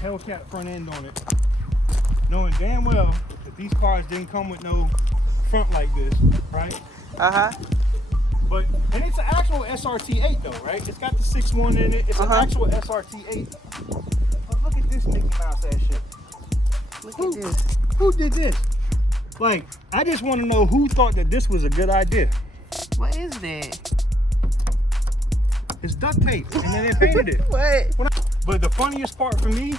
Hellcat front end on it, knowing damn well that these cars didn't come with no front like this, right? But, and it's an actual SRT8 though, right? It's got the 6.1 in it. It's an actual SRT8. But look at this Mickey Mouse ass shit. Look at this. Who did this? Like, I just want to know who thought that this was a good idea. What is that? It's duct tape, and then they painted it. What? But the funniest part for me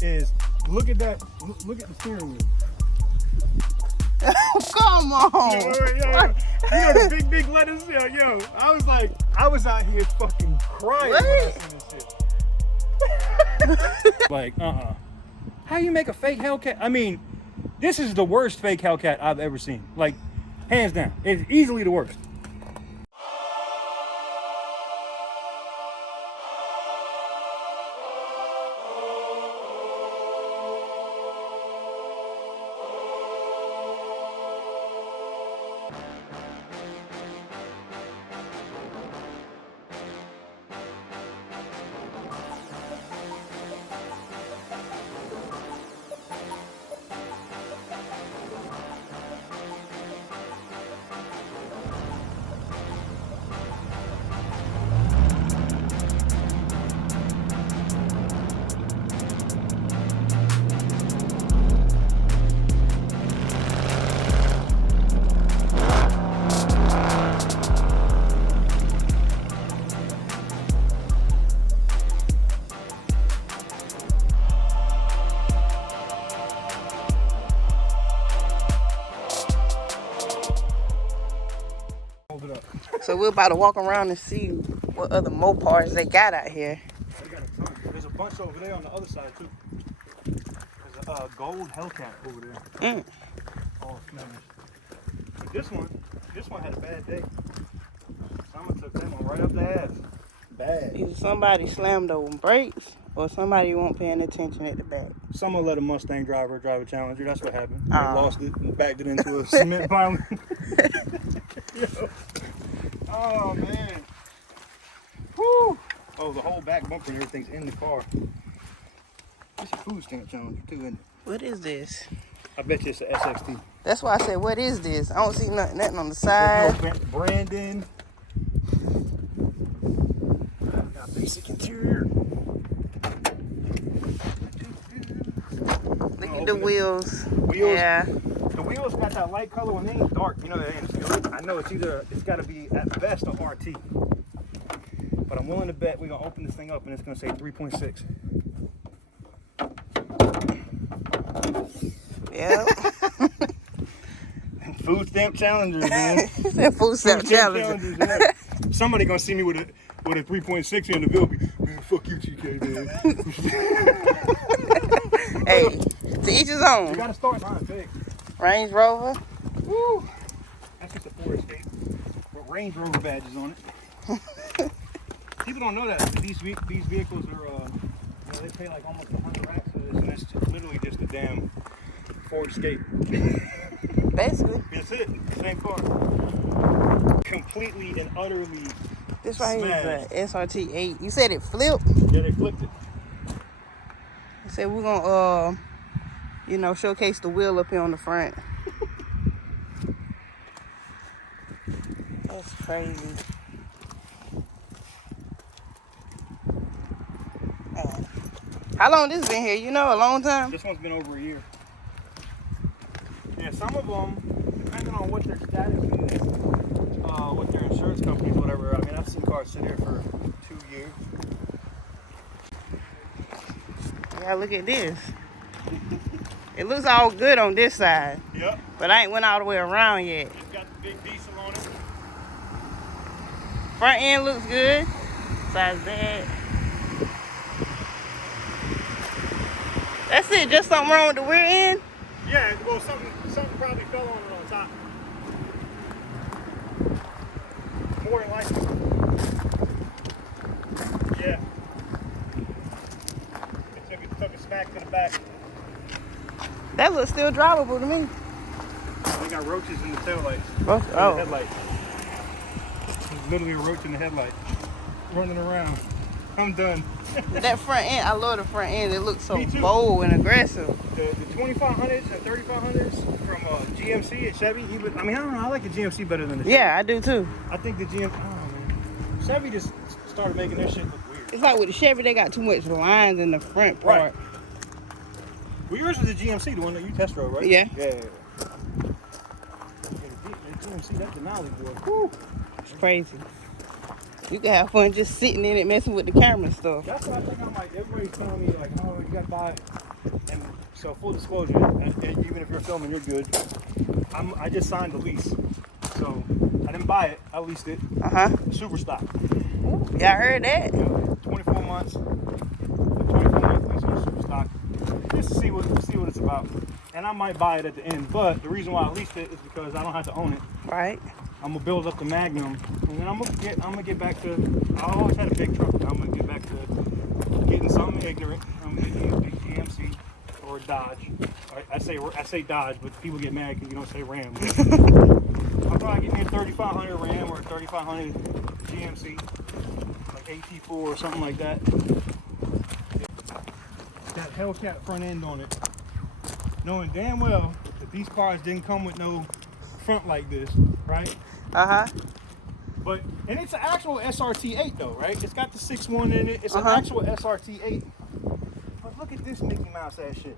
is look at that. Look at the steering wheel. Come on. Yo, you know the big letters. Yo, I was out here fucking crying when I seen this shit. Like, how you make a fake Hellcat? I mean, this is the worst fake Hellcat I've ever seen. Like, hands down, it's easily the worst. So we're about to walk around and see what other Mopars they got out here. They got a ton. There's a bunch over there on the other side too. There's a gold Hellcat over there. All smashed. But this one had a bad day. Someone took that one right up the ass. Bad. Either somebody slammed on brakes or somebody won't paying attention at the back. Someone let a Mustang driver drive a Challenger. That's what happened. They lost it and backed it into a cement pile. Yo. Oh man. Woo. Oh, the whole back bumper and everything's in the car. It's a food stamp Challenger too, isn't it? What is this? I bet you it's an SXT. That's why I said, what is this? I don't see nothing on the side. There's no Brandon. Got basic interior. Look at the wheels. Wheels. Yeah. The wheels got that light color when they ain't dark. You know they ain't. I know it's got to be at best a RT. But I'm willing to bet we're gonna open this thing up and it's gonna say 3.6. Yeah. Food stamp Challengers, man. Food stamp Challengers. Yeah. Somebody gonna see me with a 3.6 in the bill. Man, fuck you, TK, man. Hey, to each his own. You gotta start mine big. Range Rover. Woo. That's just a Ford Escape with Range Rover badges on it. People don't know that these vehicles are, they pay like almost 100 racks for this, and it's literally just a damn Ford Escape. Basically. That's it. Same car. Completely and utterly. This right here is a SRT8. You said it flipped? Yeah, they flipped it. They said we're gonna showcase the wheel up here on the front. That's crazy. Man. How long this been here? You know, a long time? This one's been over a year. Yeah, some of them, depending on what their status is, what their insurance companies, whatever. I mean, I've seen cars sit here for 2 years. Yeah, look at this. It looks all good on this side. Yep. But I ain't went all the way around yet. It's got the big diesel on it. Front end looks good. Side's bad. That's it. Just something wrong with the rear end? Yeah, well, something probably fell on it on top. More than likely. Yeah. It took a smack to the back. That looks still drivable to me. We got roaches in the taillights. Oh. The headlight. There's literally a roach in the headlight. Running around. I'm done. That front end, I love the front end. It looks so bold and aggressive. The 2500s and 3500s from GMC and Chevy. I mean, I don't know. I like the GMC better than the Chevy. Yeah, I do too. I think the Chevy just started making their shit look weird. It's like with the Chevy, they got too much lines in the front part. Right. Well, yours was the GMC, the one that you test drove, right? Yeah. Yeah. The GMC, that's the Nolly boy. Woo. It's crazy. You can have fun just sitting in it, messing with the camera and stuff. That's what I think. I'm like, everybody's telling me, like, oh, you got to buy it. And so, full disclosure, even if you're filming, you're good. I just signed the lease. So, I didn't buy it. I leased it. Super stock. Yeah, I heard that. 24 months. 24-month lease on super stock. Just to see what it's about. And I might buy it at the end. But the reason why I leased it is because I don't have to own it. Right. I'm gonna build up the Magnum, and then I'm gonna get back to. I always had a big truck. I'm gonna get back to getting something ignorant. I'm gonna get a big GMC or a Dodge. I say Dodge, but people get mad because you don't say Ram. I'll probably get me a 3500 Ram or a 3500 GMC, like AT4 or something like that. That Hellcat front end on it, knowing damn well that these cars didn't come with no front like this, right? But and it's an actual SRT8 though, right? It's got the 6.1 in it. It's an actual SRT8. But look at this Mickey Mouse ass shit.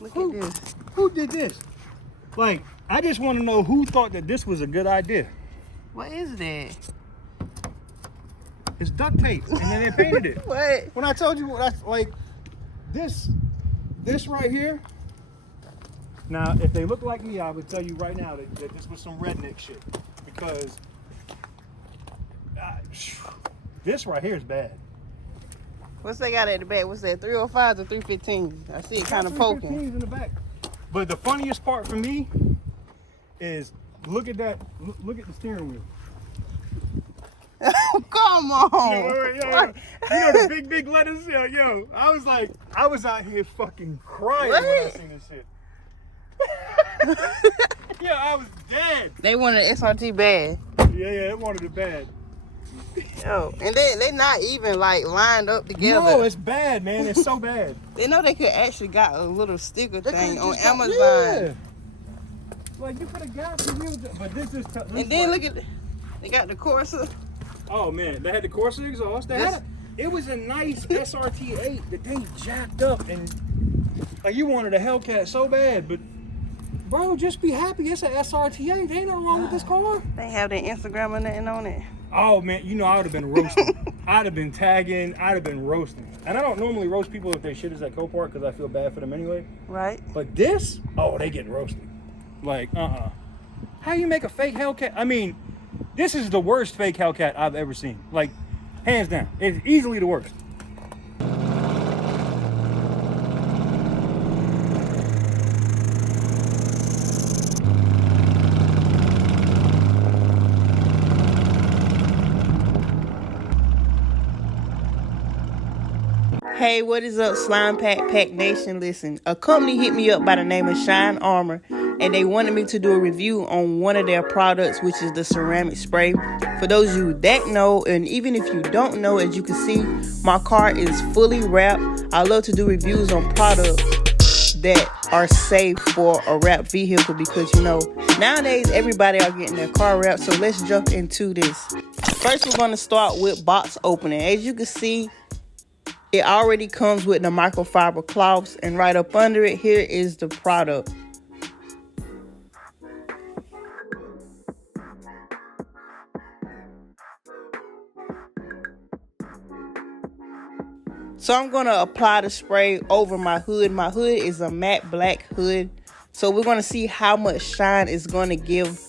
Look at this. Who did this? Like, I just want to know who thought that this was a good idea. What is that? It's duct tape, and then they painted it. What? When I told you, that's like this right here. Now, if they look like me, I would tell you right now that this was some redneck shit. Because this right here is bad. What's they got at the back? What's that, 305s or 315s? I see it kind of poking. 315s in the back. But the funniest part for me is look at that. Look at the steering wheel. Come on. Yo, you know the big letters? Yo, I was out here fucking crying when I seen this shit. Yeah, I was dead. They wanted SRT bad. Yeah, they wanted it bad. Yo, and they not even like lined up together. No, it's bad, man. It's so bad. They know they could actually got a little sticker thing on Amazon. Yeah. Like you could have got the real, but this is. And then look at, they got the Corsa. Oh man, they had the Corsa exhaust. It was a nice SRT8 that they jacked up, and like you wanted a Hellcat so bad, but bro, just be happy. It's an SRT8. There ain't nothing wrong with this car. They have their Instagram and nothing on it. Oh man, you know I would have been roasting. I'd have been tagging. I'd have been roasting. And I don't normally roast people if their shit is at Copart because I feel bad for them anyway. Right. But this, oh, they get roasted. Like, how you make a fake Hellcat? I mean, this is the worst fake Hellcat I've ever seen. Like, hands down. It's easily the worst. Hey, what is up, Slime Pack Nation? Listen, a company hit me up by the name of Shine Armor, and they wanted me to do a review on one of their products, which is the ceramic spray. For those of you that know, and even if you don't know, as you can see, my car is fully wrapped. I love to do reviews on products that are safe for a wrapped vehicle because, you know, nowadays everybody are getting their car wrapped. So let's jump into this. First, we're going to start with box opening. As you can see, it already comes with the microfiber cloths, and right up under it, here is the product. So I'm going to apply the spray over my hood. My hood is a matte black hood. So we're going to see how much shine it's going to give.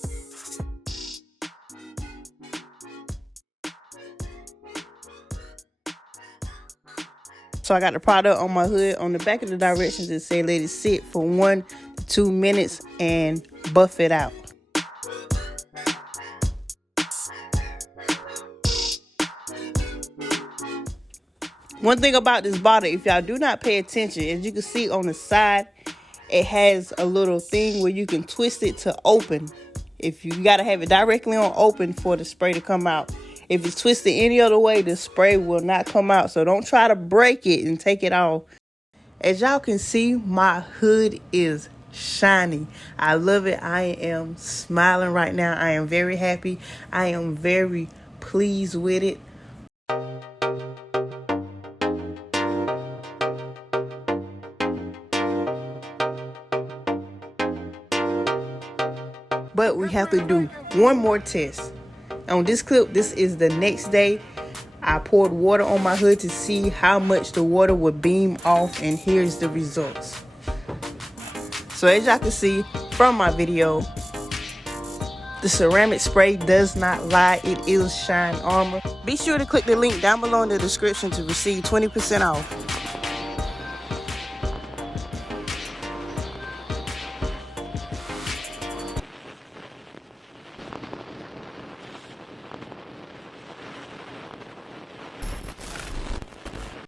So I got the product on my hood. On the back of the directions, it said let it sit for 1 to 2 minutes and buff it out. One thing about this bottle, if y'all do not pay attention, as you can see on the side, it has a little thing where you can twist it to open. If you got to have it directly on open for the spray to come out. If it's twisted any other way, the spray will not come out. So don't try to break it and take it off. As y'all can see, my hood is shiny. I love it. I am smiling right now. I am very happy. I am very pleased with it. But we have to do one more test. On this clip, this is the next day. I poured water on my hood to see how much the water would beam off, and here's the results. So as y'all can see from my video, the ceramic spray does not lie. It is Shine Armor. Be sure to click the link down below in the description to receive 20% off.